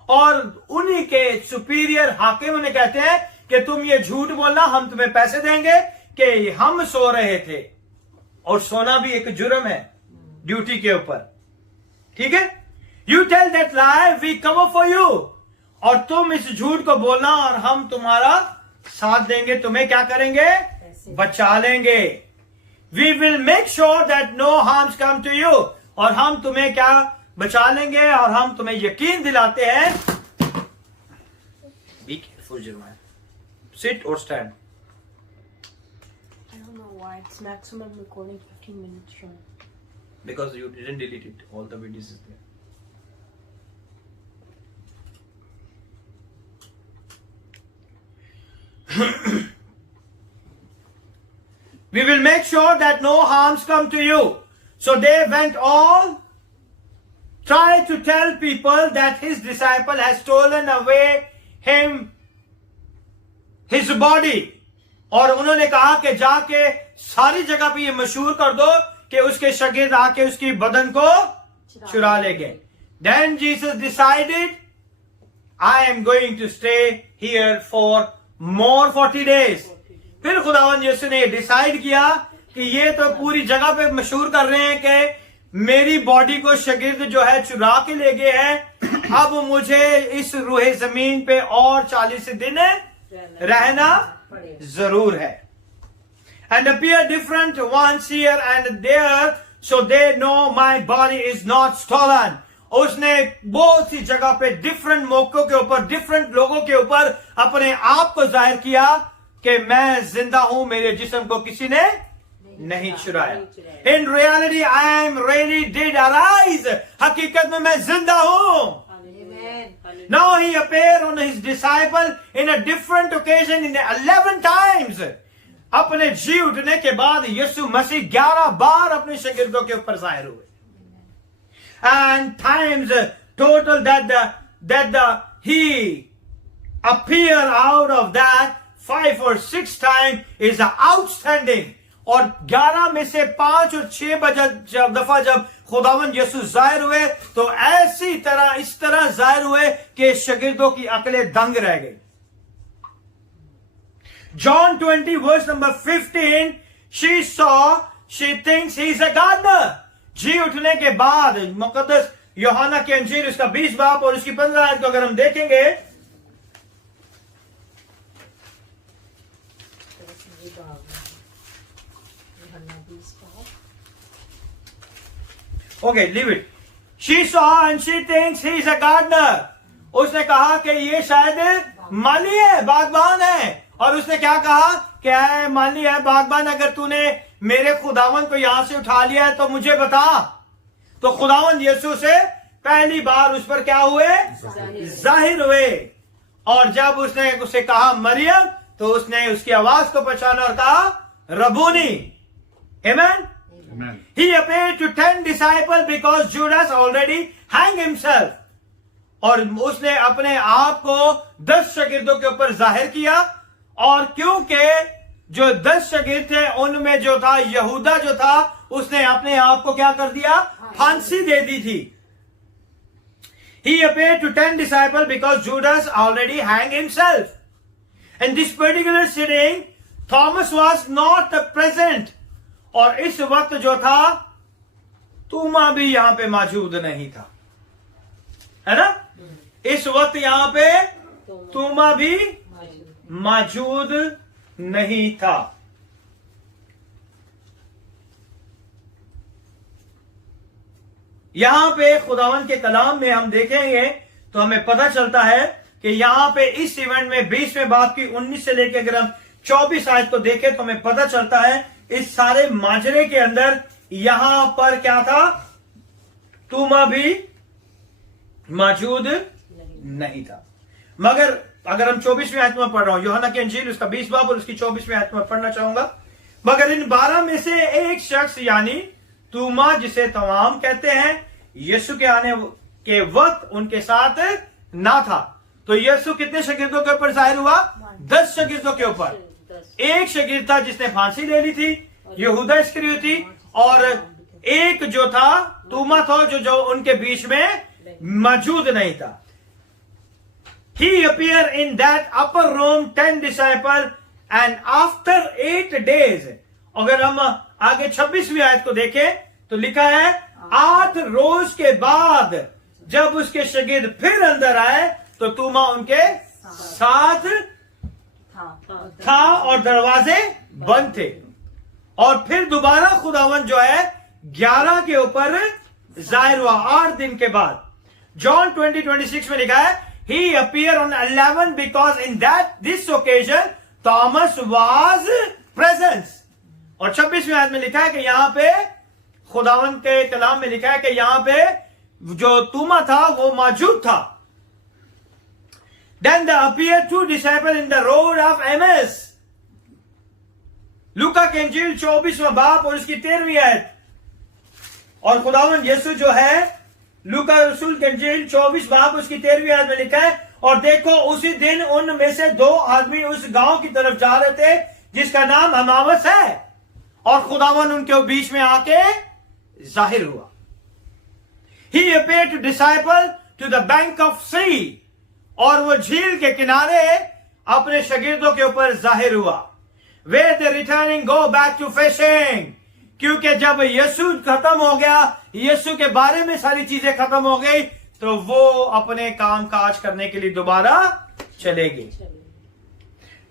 और उन्हीं के सुपीरियर हाकिम उन्हें कहते हैं कि तुम ये झूठ बोलना, हम तुम्हें पैसे देंगे कि हम सो रहे थे। और सोना भी एक जुर्म है ड्यूटी के ऊपर, ठीक है? You tell that lie we cover for you. और तुम इस झूठ को बोलना और हम तुम्हारा साथ देंगे, तुम्हें क्या करेंगे? बचा लेंगे। We will make sure that no harms come to you. और हम तुम्हें क्या बचा लेंगे और हम तुम्हें यकीन दिलाते हैं। बी केयरफुल जर्मान, सिट और stand. I don't know why it's maximum recording 15 minutes short. Because you didn't delete it, all the videos is there. We will make sure that no harms come to you. So they went all, tried to tell people that his disciple has stolen away his body. और उन्होंने कहा कि जाके सारी जगह पे ये मशहूर कर दो कि उसके शागिर्द आके उसकी बदन को चुरा ले गए। Then Jesus decided, I am going to stay here for more 40 days. फिर खुदावंद यीशु ने डिसाइड किया कि ये तो पूरी जगह पे मशहूर कर रहे हैं कि मेरी बॉडी को शागिर्द जो है चुरा के ले गए हैं, अब मुझे इस रूहे जमीन पे और 40 दिन रहना जरूर है। And appear different once here and there, so they know my body is not stolen. उसने बहुत सी जगह पे डिफरेंट मौकों के ऊपर, डिफरेंट लोगों के ऊपर अपने आप को जाहिर किया कि मैं जिंदा हूं, मेरे जिस्म को किसी ने नहीं चुराया। In reality I am really did arise. हकीकत में मैं जिंदा हूं। Now he appeared on his disciple in a different occasion in 11 times. अपने जी उठने के बाद यीशु मसीह 11 बार अपने शागिर्दों के ऊपर जाहिर हुए। And times total that he appear out of that 5 or 6 times is outstanding. और 11 में से 5 और 6 दफा जब खुदावंद यीशु जाहिर हुए तो ऐसी तरह, इस तरह जाहिर हुए कि शागिर्दों की अकलें दंग रह गई। John 20 verse number 15, she thinks he is a gardener. जी उठने के बाद मुकद्दस यूहन्ना की अंजील उसका 20 बाब और उसकी 15 आयत को अगर हम देखेंगे, okay, leave it. She saw and she thinks he is a gardener. उसने कहा कि ये शायद माली है, बागबान है। और उसने क्या कहा कि माली है, बागबान, अगर तूने मेरे खुदावन को यहां से उठा लिया है तो मुझे बता। तो खुदावन यीशु से पहली बार उस पर क्या हुए? जाहिर हुए। और जब उसने उसे कहा मरियम, तो उसने उसकी आवाज को पहचाना और कहा रबूनी। आमेन। Amen. He appeared to 10 disciples because Judas already hanged himself. और उसने अपने आप को 10 शागिर्दों के ऊपर जाहिर किया। और क्योंकि जो 10 शागिर्द थे उनमें जो था यहूदा जो था, उसने अपने आप को क्या कर दिया? फांसी दे दी थी। He appeared to 10 disciples because Judas already hanged himself. In this particular sitting, Thomas was not present. और इस वक्त जो था तूमा भी यहां पे मौजूद नहीं था, है ना? इस वक्त यहां पे तूमा भी मौजूद नहीं था। यहां पे खुदावन के कलाम में हम देखेंगे तो हमें पता चलता है कि यहां पे इस इवेंट में 20वें बाब की 19 से लेकर अगर हम 24 आयत को देखें तो हमें पता चलता है इस सारे माजरे के अंदर यहां पर क्या था? तूमा भी मौजूद नहीं था। मगर अगर हम 24वीं आयत में पढ़ रहा हूं, यूहन्ना की इंजील उसका 20 बाब और उसकी 24वीं आयत में पढ़ना चाहूंगा। मगर इन 12 में से एक शख्स यानी तूमा, जिसे तमाम कहते हैं, यीशु के आने के वक्त उनके साथ ना था। तो यीशु कितने शागिर्दों के ऊपर जाहिर हुआ? 10 शागिर्दों के ऊपर। एक शागिर्द था जिसने फांसी ले ली थी, यहूदा इस्करियोती, और एक जो था तूमा था जो उनके बीच में मौजूद नहीं था। He appeared in that upper room 10 disciples and after 8 days. अगर हम आगे 26वीं आयत को देखें तो लिखा है 8 रोज के बाद जब उसके शागिर्द फिर अंदर आए तो तूमा उनके साथ था और दरवाजे बंद थे। और फिर दोबारा खुदावन जो है 11 के ऊपर जाहिर हुआ 8 दिन के बाद। जॉन 20:26 में लिखा है he appeared on 11 because in this occasion Thomas was present। और 26वीं आयत में लिखा है कि यहां पे खुदावन के कलाम में लिखा है कि यहां पे जो तूमा था वो मौजूद था। Then there appeared 2 disciples in the road of Emmaus। लूका के इंजील 24वां बाब और उसकी 13वीं आयत। और खुदावन यीशु जो है लूका रसूल के इंजील 24 बाब उसकी 13वीं आयत में लिखा है, और देखो उसी दिन उनमें से 2 आदमी उस गांव की तरफ जा रहे थे जिसका नाम हमावस है, और खुदावन उनके बीच में आके जाहिर हुआ। He appeared to disciple to the bank of sea। और वो झील के किनारे अपने शागिर्दों के ऊपर जाहिर हुआ। Where they returning go back to fishing। क्योंकि जब यीशु खत्म हो गया, यीशु के बारे में सारी चीजें खत्म हो गई, तो वो अपने काम काज करने के लिए दोबारा चले गए।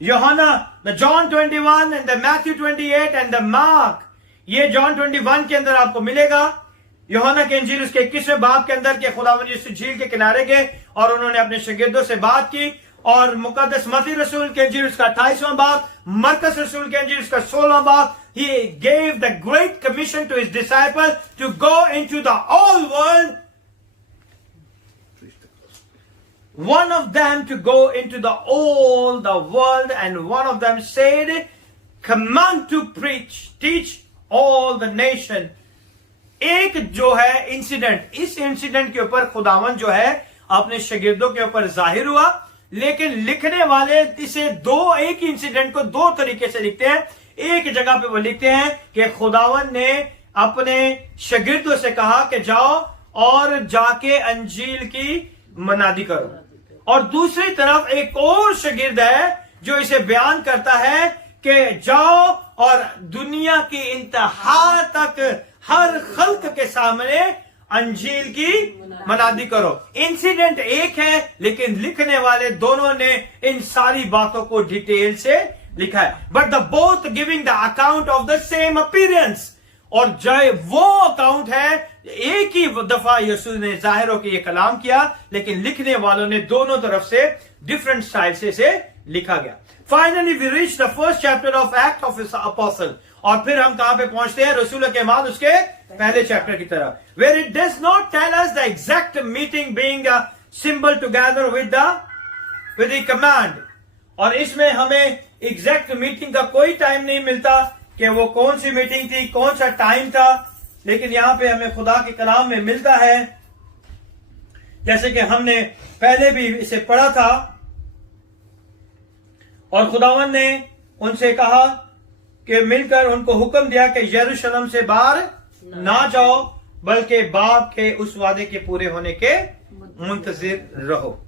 यूहन्ना, the John 21 and the Matthew 28 and the mark, ये जॉन 21 के अंदर आपको मिलेगा। यूहन्ना के इंजील उसके 21वें बाब के अंदर के खुदावंद यीशु झील के किनारे गए और उन्होंने अपने शागिर्दों से बात की। और मुकद्दस मत्ती रसूल के इंजील उसका 28वां बाब, मरकस रसूल के इंजील उसका 16वां बाब, he gave the great commission to his disciples to go into the whole world, one of them to go into all the world, and one of them said, command to preach, teach all the nation। एक जो है incident, इस incident के ऊपर खुदावन जो है अपने शागिर्दों के ऊपर जाहिर हुआ, लेकिन लिखने वाले इसे एक ही इंसिडेंट को 2 तरीके से लिखते हैं। एक जगह पे वो लिखते हैं कि खुदावन ने अपने शागिर्दों से कहा कि जाओ और जाके अंजील की मनादी करो, और दूसरी तरफ एक और शागिर्द है जो इसे बयान करता है कि जाओ और दुनिया की इंतहा तक हर खल्क के सामने अंजील की मनादी करो। इंसिडेंट एक है, लेकिन लिखने वाले दोनों ने इन सारी बातों को डिटेल से लिखा है। But the both giving the account of the same appearance. और जय वो अकाउंट है, एक ही दफा यीशु ने जाहिर होकर ये कलाम किया, लेकिन लिखने वालों ने दोनों तरफ से डिफरेंट स्टाइल से इसे लिखा गया। Finally we reach the first chapter of act of his apostle. और फिर हम कहां पे पहुंचते हैं? रसूल के माद उसके पहले चैप्टर की तरफ, where it does not tell us the exact meeting being a symbol together with the command. और इसमें हमें एग्जैक्ट मीटिंग का कोई टाइम नहीं मिलता कि वो कौन सी मीटिंग थी, कौन सा टाइम था, लेकिन यहां पे हमें खुदा के कलाम में मिलता है, जैसे कि हमने पहले भी इसे पढ़ा था। और खुदावन ने उनसे कहा कि मिलकर उनको हुक्म दिया कि यरूशलेम से बाहर ना जाओ, बल्कि बाप के उस वादे के पूरे होने के मुंतजिर रहो।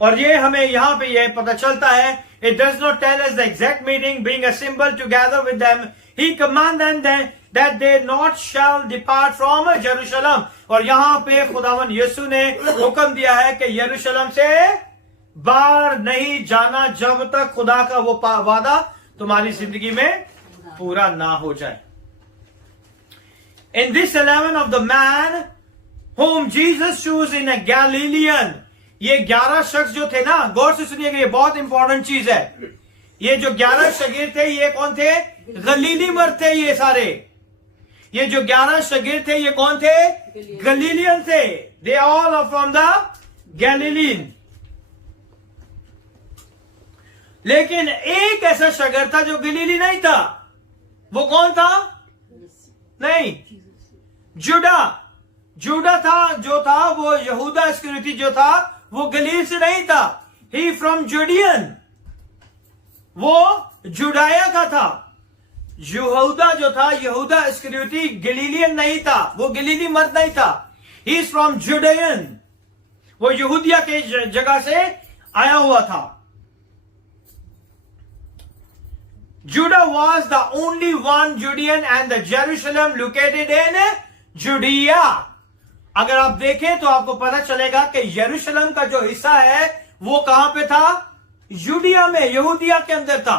और ये हमें यहां पे ये पता चलता है, it does not tell us the exact meeting being a symbol together with them, he commanded them that they not shall depart from Jerusalem. और यहां पे खुदावन यीशु ने हुक्म दिया है कि यरूशलेम से बाहर नहीं जाना जब तक खुदा का वो वादा तुम्हारी जिंदगी में पूरा ना हो जाए। In this 11 of the man whom Jesus chose in a Galilean, ये 11 शख्स जो थे ना, गौर से सुनिएगा, ये बहुत इंपॉर्टेंट चीज है। ये जो 11 शागिर्द थे, ये कौन थे? गलीली मर्द थे ये सारे। ये जो 11 शागिर्द थे, ये कौन थे? गलीलियन थे। They all are from the Galilean। लेकिन एक ऐसा शागिर्द था जो गलीली नहीं था। वो कौन था? नहीं, जूडा था, जो था वो यहूदा इस्करियोती जो था, वो गलील से नहीं था। ही फ्रॉम जुडियन, वो जुडाया का था। यहूदा जो था, यहूदा इस्करियोती गलीलियन नहीं था, वो गलीली मर्द नहीं था। ही इज फ्रॉम जुडियन, वो यहूदिया के जगह से आया हुआ था। Judah was the only one Judean and the Jerusalem located in Judea। अगर आप देखें तो आपको पता चलेगा कि यरूशलेम का जो हिस्सा है वो कहां पे था? यूडिया में, यहूदिया के अंदर था।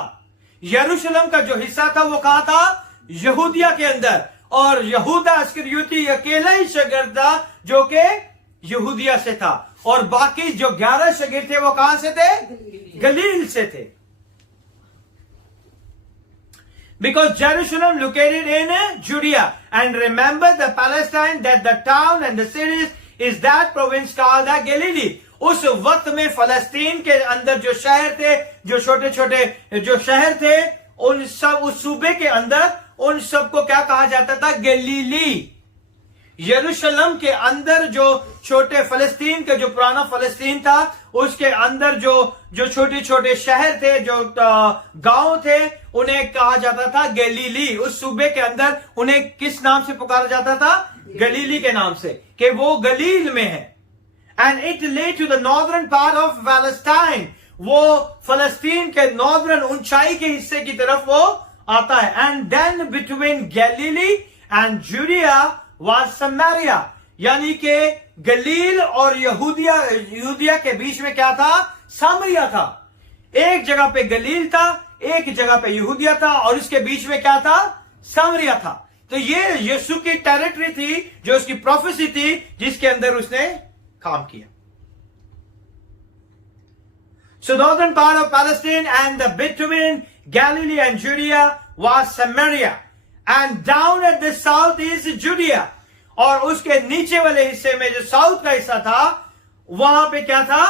यरूशलेम का जो हिस्सा था वो कहां था? यहूदिया के अंदर। और यहूदा इस्करियोती अकेला ही शागिर्द था जो कि यहूदिया से था, और बाकी जो 11 शागिर्द थे वो कहां से थे? गलील से थे। Because Jerusalem located in Judea, and remember the Palestine, that the town and the cities is that province called the Galilee। उस वक्त में फलस्तीन के अंदर जो शहर थे, जो छोटे छोटे जो शहर थे, उन सब, उस सूबे के अंदर उन सबको क्या कहा जाता था? गलीली। यरूशलेम के अंदर जो छोटे फलस्तीन का जो पुराना फलस्तीन था, उसके अंदर जो छोटे छोटे शहर थे, जो गांव थे, उन्हें कहा जाता था गलीली। उस सूबे के अंदर उन्हें किस नाम से पुकारा जाता था? गलीली के नाम से, कि वो गलील में है। And it lay to the northern part of Palestine, वो फलस्तीन के नॉर्दर्न ऊंचाई के हिस्से की तरफ वो आता है। And then between Galilee and Judea was Samaria, यानी कि गलील और यहूदिया के बीच में क्या था? सामरिया था। एक जगह पे गलील था, एक जगह पे यहूदिया था, और इसके बीच में क्या था? सामरिया था। तो ये यीशु की टेरिटरी थी, जो उसकी प्रोफेसी थी, जिसके अंदर उसने काम किया। So northern part of Palestine and the between Galilee and Judea was Samaria, and down at the south is Judea। और उसके नीचे वाले हिस्से में जो साउथ का हिस्सा था, वहां पे क्या था?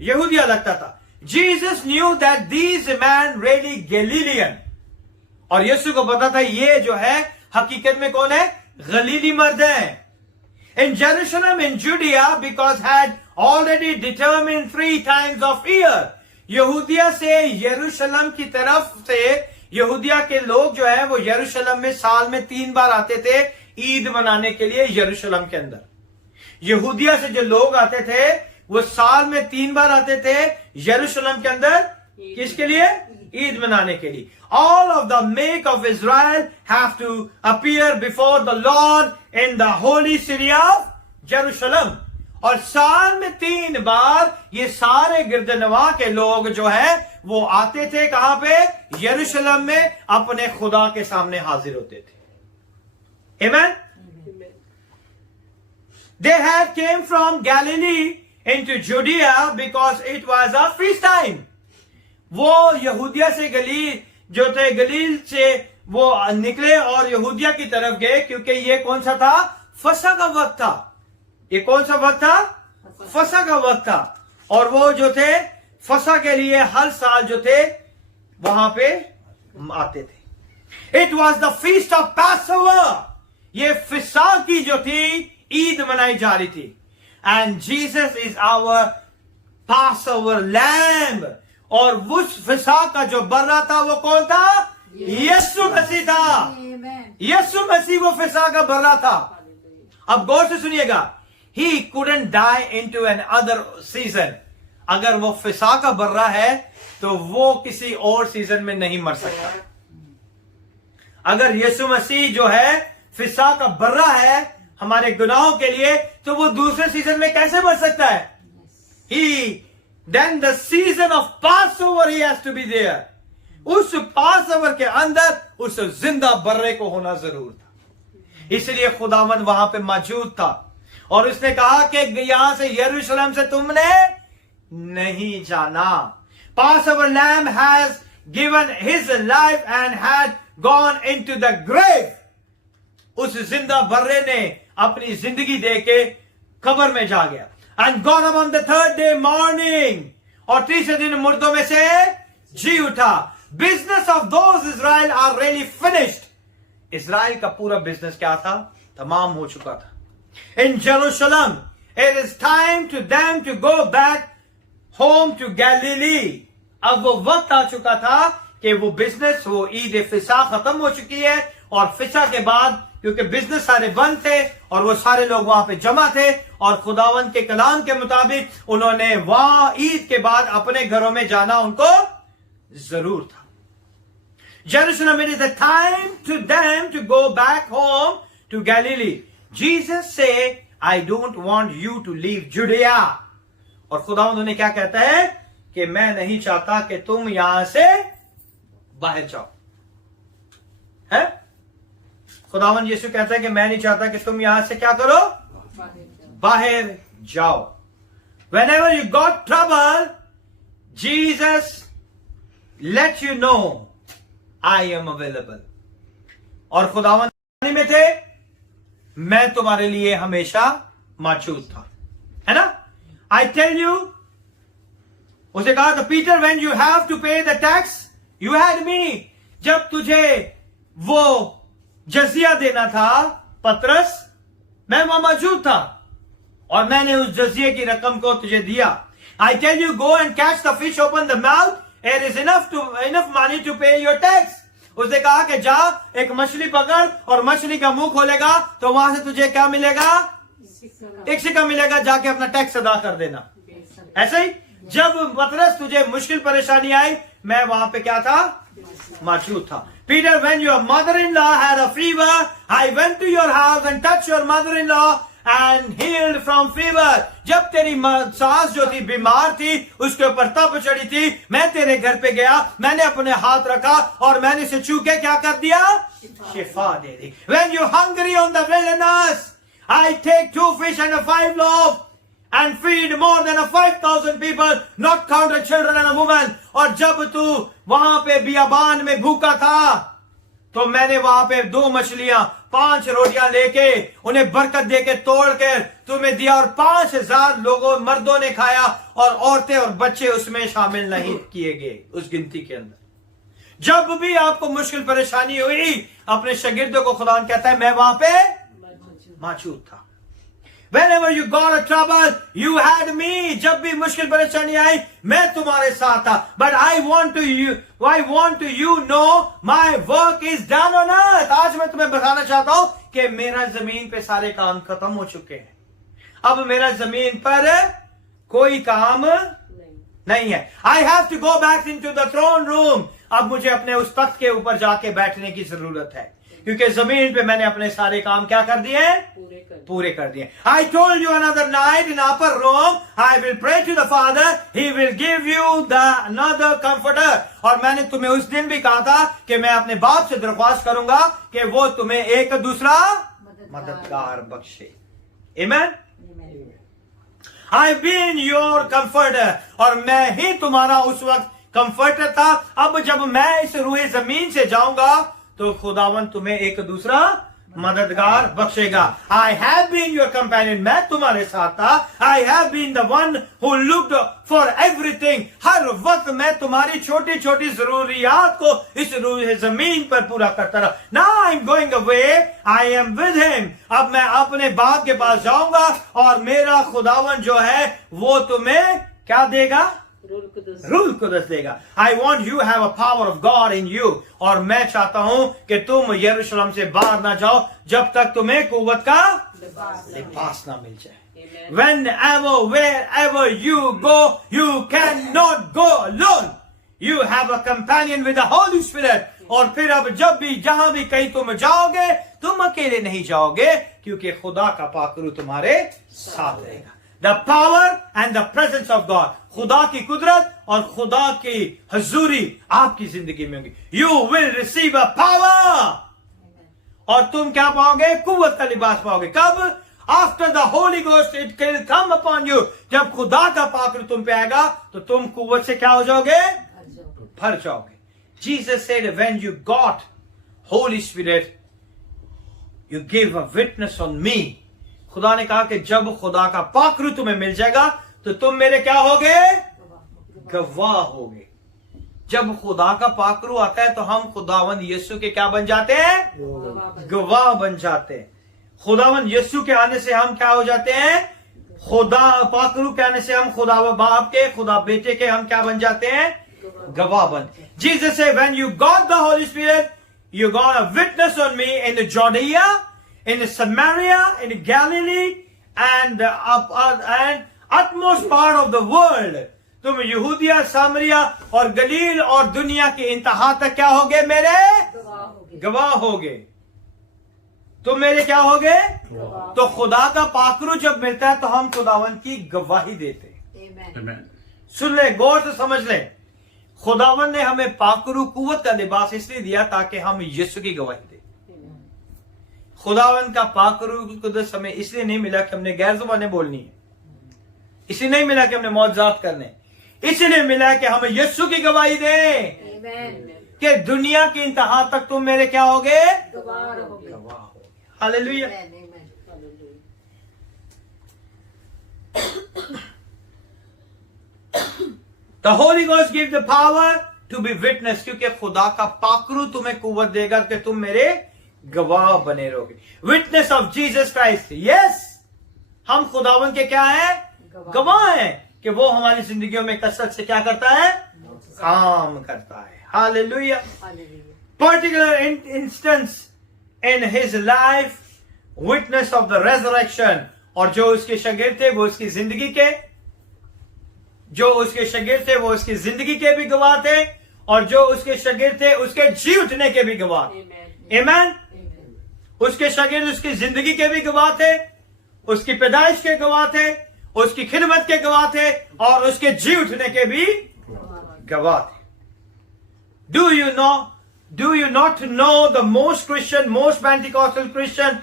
यहूदिया लगता था। Jesus knew that these men really Galilean, और यीशु को पता था ये जो है हकीकत में कौन है? गलीली मर्द है। In Jerusalem in Judea, because had already determined 3 times of year, यहूदिया से यरूशलेम की तरफ से यहूदिया के लोग जो है वो यरूशलेम में साल में 3 बार आते थे ईद मनाने के लिए। यरूशलेम के अंदर यहूदिया से जो लोग आते थे वो साल में 3 बार आते थे यरूशलेम के अंदर, किसके लिए? ईद मनाने के लिए। All of the make of Israel have to appear before the Lord in the holy city of Jerusalem। और साल में 3 बार ये सारे गिरदनवा के लोग जो है वो आते थे कहां पे? यरूशलेम में अपने खुदा के सामने हाजिर होते थे। Amen? They had came from Galilee into Judea because it was a feast time। वो यहूदिया से गलील जो थे, गलील से वो निकले और यहूदिया की तरफ गए, क्योंकि ये कौन सा था? फसह का वक्त था। ये कौन सा वक्त था? फसह का वक्त था। और वो जो थे फसह के लिए हर साल जो थे वहां पे आते थे। It was the feast of Passover. ये फिसा की जो थी ईद मनाई जा रही थी। And Jesus is our Passover lamb. और उस फिसा का जो बर्रा था वो कौन था? यीशु मसीह था। यीशु मसीह वो फिसा का बर्रा था। अब गौर से सुनिएगा, he couldn't die into another season. अगर वो फिसा का बर्रा है तो वो किसी और सीजन में नहीं मर सकता। अगर यीशु मसीह जो है फिसा का बर्रा है हमारे गुनाहों के लिए, तो वो दूसरे सीजन में कैसे मर सकता है? Then the season of Passover he has to be there. उस पासओवर के अंदर उस जिंदा बर्रे को होना जरूर था। इसलिए खुदावंद वहां पे मौजूद था और उसने कहा कि यहां से यरूशलेम से तुमने नहीं जाना। Passover lamb has given his life and had gone into the grave. उस जिंदा बर्रे ने अपनी जिंदगी दे के कब्र में जा गया। And gone up on the third day morning. और तीसरे दिन मुर्दों में से जी उठा। Business of those Israel are really finished. Israel का पूरा बिजनेस क्या था? तमाम हो चुका था। In Jerusalem, it is time to them to go back home to Galilee. अब वो वक्त आ चुका था कि वो बिजनेस, वो ईद फिसा खत्म हो चुकी है और फिसा के बाद क्योंकि बिजनेस सारे बंद थे और वो सारे लोग वहां पे जमा थे और खुदावंद के कलाम के मुताबिक उन्होंने वहां ईद के बाद अपने घरों में जाना उनको जरूर था। Jerusalem, it is the time to them to go back home to Galilee. Jesus said, I don't want you to leave Judea. और खुदावंद उन्हें क्या कहता है कि मैं नहीं चाहता कि तुम यहां से बाहर जाओ। है? खुदावंद यीशु कहता है कि मैं नहीं चाहता कि तुम यहां से क्या करो? बाहर जाओ। Whenever you got trouble, Jesus let you know I am available. और खुदावंद में थे, मैं तुम्हारे लिए हमेशा मौजूद था। है ना? I tell you, उसे कहा था Peter, when you have to pay the tax, you had me. जब तुझे वो जजिया देना था पतरस, मैं वहां मौजूद था और मैंने उस जजिए की रकम को तुझे दिया। I tell you, go and catch the fish, open the mouth, it is enough money to pay your tax. उसने कहा कि जा एक मछली पकड़ और मछली का मुंह खोलेगा तो वहां से तुझे क्या मिलेगा? एक सिक्का मिलेगा, जाके अपना टैक्स अदा कर देना। ऐसे ही जब पतरस तुझे मुश्किल परेशानी आई, मैं वहां पे क्या था? मौजूद था। Peter, when your mother-in-law had a fever, I went to your house and touched your mother-in-law and healed from fever. जब तेरी सास जो थी बीमार थी, उसके ऊपर तप चढ़ी थी, मैं तेरे घर पे गया, मैंने अपने हाथ रखा और मैंने इसे छू के क्या कर दिया? शिफा दे दी। When you're hungry on the wilderness, I take 2 fish and 5 loaves and feed more than 5,000 people, not count the children and a woman. और जब तू वहां पे बियाबान में भूखा था तो मैंने वहां पे 2 मछलियां 5 रोटियां लेके उन्हें बरकत देके तोड़ कर तुम्हें दिया और 5,000 लोगों मर्दों ने खाया और औरतें और बच्चे उसमें शामिल नहीं किए गए उस गिनती के अंदर। जब भी आपको मुश्किल परेशानी हुई, अपने शागिर्दों को खुदा कहता है मैं वहां पे मौजूद था। Whenever you got a trouble, you had me. जब भी मुश्किल परेशानी आई, मैं तुम्हारे साथ था। But I want to you know my work is done on earth. आज मैं तुम्हें बताना चाहता हूं कि मेरा जमीन पे सारे काम खत्म हो चुके हैं। अब मेरा जमीन पर कोई काम नहीं है। I have to go back into the throne room. अब मुझे अपने उस तख्त के ऊपर जाके बैठने की जरूरत है, क्योंकि जमीन पे मैंने अपने सारे काम क्या कर दिए? पूरे कर दिए। I told you another night in upper room, I will pray to the Father, He will give you another comforter. और मैंने तुम्हें उस दिन भी कहा था कि मैं अपने बाप से दरख्वास्त करूंगा कि वो तुम्हें एक दूसरा मददगार बख्शे। Amen? I've been your comforter. और मैं ही तुम्हारा उस वक्त कंफर्टर था। अब जब मैं इस रूए जमीन से जाऊंगा तो खुदावन तुम्हें एक दूसरा मददगार बख्शेगा। I have been your companion, मैं तुम्हारे साथ था। I have been the one who looked for everything, हर वक्त मैं तुम्हारी छोटी छोटी जरूरियात को इस जमीन पर पूरा करता रहा। Now I am going away, I am with him. अब मैं अपने बाप के पास जाऊंगा और मेरा खुदावन जो है वो तुम्हें क्या देगा? रूल कुदस देगा। I want you have a power of God in you. और मैं चाहता हूं कि तुम यरूशलेम से बाहर ना जाओ जब तक तुम्हें कुव्वत का लिबास ना मिल जाए। Whenever, wherever you go, you cannot go alone. You have a companion with the Holy Spirit. और फिर अब जब भी जहां भी कहीं तुम जाओगे, तुम अकेले नहीं जाओगे, क्योंकि खुदा का पाकरू तुम्हारे साथ रहेगा। The power and the presence of God, खुदा की कुदरत और खुदा की हजूरी आपकी जिंदगी में होगी। You will receive a power, और तुम क्या पाओगे? कुव्वत का लिबास पाओगे। कब? After the Holy Ghost it will come upon you. जब खुदा का पाकरू तुम पे आएगा तो तुम कुव्वत से क्या हो जाओगे? भर जाओगे। Jesus said when you got Holy Spirit, you give a witness on me. खुदा ने कहा कि जब खुदा का पाकरू तुम्हें मिल जाएगा तो तुम मेरे क्या होगे? गवाह होगे। जब खुदा का पाकरू आता है तो हम खुदावंद यीशु के क्या बन जाते हैं? गवाह बन जाते हैं। खुदावंद यीशु के आने से हम क्या हो जाते हैं? खुदा पाकरू के आने से हम खुदा बाप के, खुदा बेटे के हम क्या बन जाते हैं? गवाह बन। Jesus said when you got the Holy Spirit, you got a witness on me in the Judea, in Samaria, in Galilee, and utmost part of the world. तुम यहूदिया, सामरिया और गलील और दुनिया के इंतहा तक क्या होगे? मेरे गवाह होगे। तुम मेरे क्या होगे? तो खुदा का पाकरू जब मिलता है तो हम खुदावंत की गवाही देते हैं। Amen. सुन ले, गौर से समझ ले। खुदावन ने हमें पाकरू कुव्वत का लिबास इसलिए दिया ताकि हम यीशु की गवाही दें। खुदावन का पाकरू कुदस हमें इसलिए नहीं मिला कि हमने गैर ज़ुबानें बोलनी है, इसलिए नहीं मिला कि हमने मौजज़ात करने, इसलिए मिला कि हम यीशु की गवाही दें कि दुनिया की इंतहा तक तुम मेरे क्या होगे? गवाह होगे। Hallelujah. The Holy Ghost gives the power to be witness, क्योंकि खुदा का पाकरू तुम्हें कुव्वत देगा कि तुम मेरे गवाह बने रहोगे। Witness of Jesus Christ, yes, हम खुदावन के क्या हैं? गवाह हैं कि वो हमारी जिंदगियों में कसरत से क्या करता है? काम करता है। Hallelujah. Particular instance in his life, witness of the resurrection, और जो उसके शागिर्द थे वो उसकी जिंदगी के, जो उसके शागिर्द थे वो उसकी जिंदगी के भी गवाह थे, और जो उसके शागिर्द थे उसके जी उठने के भी गवाह। आमीन। उसके शागिर्द उसकी जिंदगी के भी गवाह थे, उसकी पैदाइश के गवाह थे, उसकी खिदमत के गवाह थे, और उसके जी उठने के भी गवाह थे। Do you not know the most Christian, most Pentecostal Christian,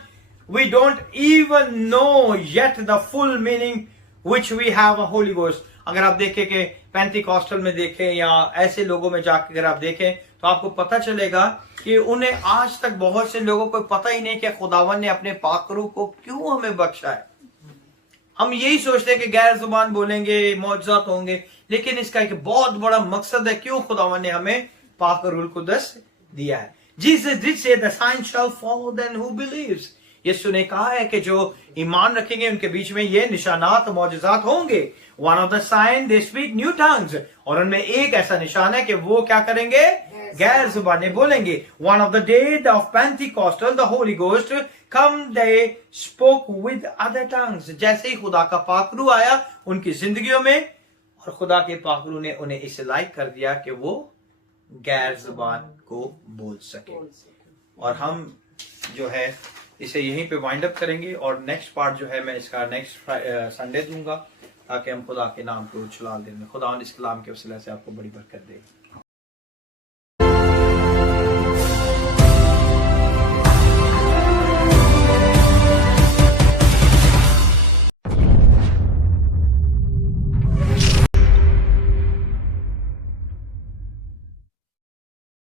we don't even know yet the full meaning which we have a Holy Ghost. अगर आप देखें कि पेंटिकॉस्टल में देखें या ऐसे लोगों में जाकर अगर आप देखें तो आपको पता चलेगा कि उन्हें आज तक बहुत से लोगों को पता ही नहीं कि खुदावन ने अपने पाकरू को क्यों हमें बख्शा है। हम यही सोचते हैं कि गैर जुबान बोलेंगे, मौजज़ात होंगे, लेकिन इसका एक बहुत बड़ा मकसद है क्यों खुदावन ने हमें पाकरूल कुदस दिया है। Jesus did say the sign shall follow them who believes. यीशु ने कहा है कि जो ईमान रखेंगे उनके बीच में ये निशानात मौजज़ात होंगे। One of the sign they speak new tongues, और उनमें एक ऐसा निशान है कि वो क्या करेंगे? गैर जुबानें बोलेंगे। One of the day of Pentecostal, the Holy Ghost come, they spoke with other tongues. जैसे ही खुदा का पाकरू आया उनकी जिंदगियों में, और खुदा के पाकरू ने उन्हें इस लायक कर दिया कि वो गैर जुबान को बोल सके। और हम जो है इसे यहीं पे वाइंड अप करेंगे, और नेक्स्ट पार्ट जो है मैं इसका नेक्स्ट संडे दूंगा ताकि हम खुदा के नाम को उछाल दें। खुदा इस कलाम के वसीले से आपको बड़ी बरकत दे।